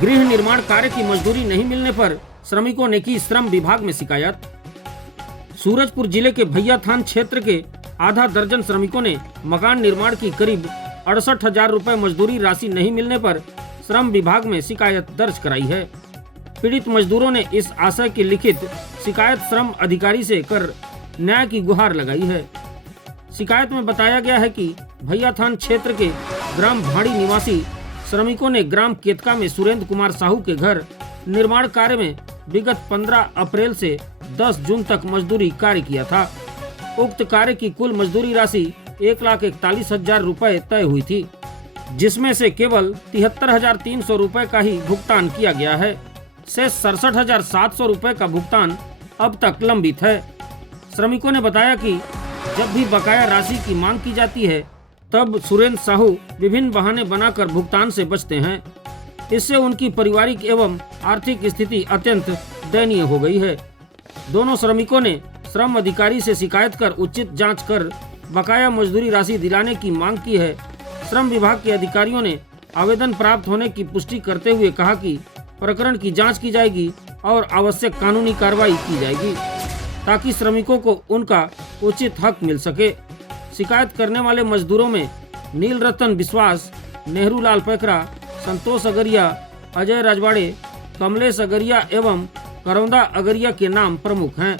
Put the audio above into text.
गृह निर्माण कार्य की मजदूरी नहीं मिलने पर श्रमिकों ने की श्रम विभाग में शिकायत। सूरजपुर जिले के भैया थान क्षेत्र के आधा दर्जन श्रमिकों ने मकान निर्माण की करीब 68,000 रुपए मजदूरी राशि नहीं मिलने पर श्रम विभाग में शिकायत दर्ज कराई है। पीड़ित मजदूरों ने इस आशय की लिखित शिकायत श्रम अधिकारी से कर न्याय की गुहार लगाई है। शिकायत में बताया गया है कि भैया थान क्षेत्र के ग्राम भाड़ी निवासी श्रमिकों ने ग्राम केतका में सुरेंद्र कुमार साहू के घर निर्माण कार्य में विगत 15 अप्रैल से 10 जून तक मजदूरी कार्य किया था। उक्त कार्य की कुल मजदूरी राशि 1,41,000 रुपए तय हुई थी, जिसमें से केवल 73,300 रुपए का ही भुगतान किया गया है। शेष 67,700 रुपए का भुगतान अब तक लंबित है। श्रमिकों ने बताया कि जब भी बकाया राशि की मांग की जाती है तब सुरेंद्र साहू विभिन्न बहाने बनाकर भुगतान से बचते हैं। इससे उनकी पारिवारिक एवं आर्थिक स्थिति अत्यंत दयनीय हो गई है। दोनों श्रमिकों ने श्रम अधिकारी से शिकायत कर उचित जांच कर बकाया मजदूरी राशि दिलाने की मांग की है। श्रम विभाग के अधिकारियों ने आवेदन प्राप्त होने की पुष्टि करते हुए कहा कि प्रकरण की जांच की जाएगी और आवश्यक कानूनी कार्रवाई की जाएगी ताकि श्रमिकों को उनका उचित हक मिल सके। शिकायत करने वाले मजदूरों में नील रतन विश्वास, नेहरू लाल पैकरा, संतोष अगरिया, अजय राजवाड़े, कमलेश अगरिया एवं करौंदा अगरिया के नाम प्रमुख हैं।